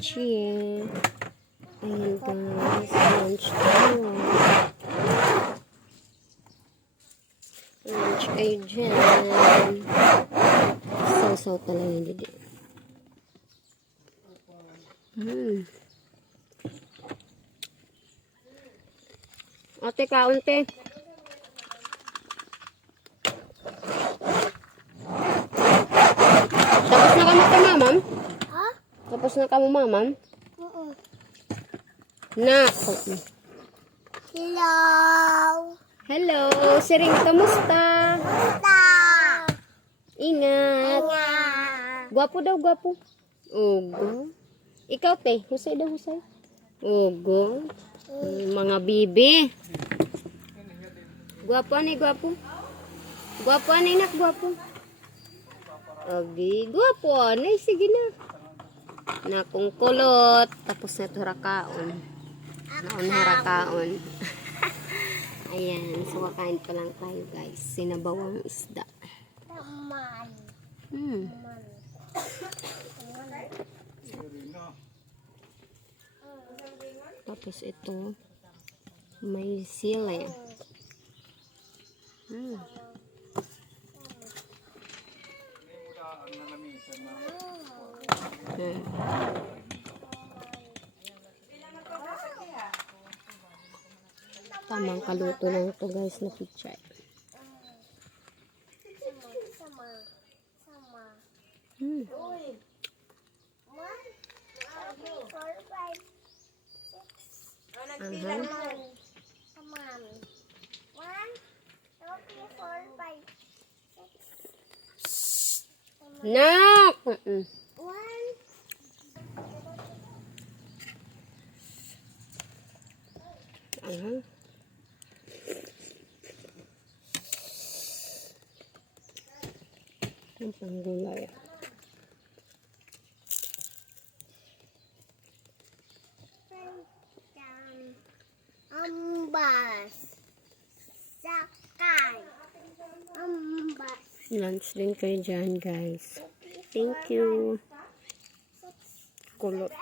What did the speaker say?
Chia. Ayan guys, lunch tayo. Lunch kayo dyan. Saw-saw talaga yung didi. Ate, kaunti. Tapos na kamo ka, mamam? Ha? Tapos na kamo, mamam? Oo. Na. Hello. Hello, Siring, kamusta? Basta. Ingat. Nga. Gwapo daw, gwapo. Ugo. Ikaw, te. Husay daw, husay. Ugo. Mga bibi. Gwapo, ani, gwapo. Gwapo, ani, nak, gwapo. Agi, gwapo, ani. Sige na. Nakong kulot. Tapos na ito harakaon. Naon harakaon. Ayan, so kakain pa lang tayo guys. Sinabawang isda. Taman. Tapos ito, may sili. Tamang kaluto lang ito guys na picture. Sama. Hmm. 1, 2, 3, 4, 5, 6. Aha. Saman. 1, 2, 3, 4, 5, 6. Nak! 1. Aha. Ang panggulay. Ambas. Sakay. Ambas. Lunch din kayo dyan guys. Thank you. Kulot.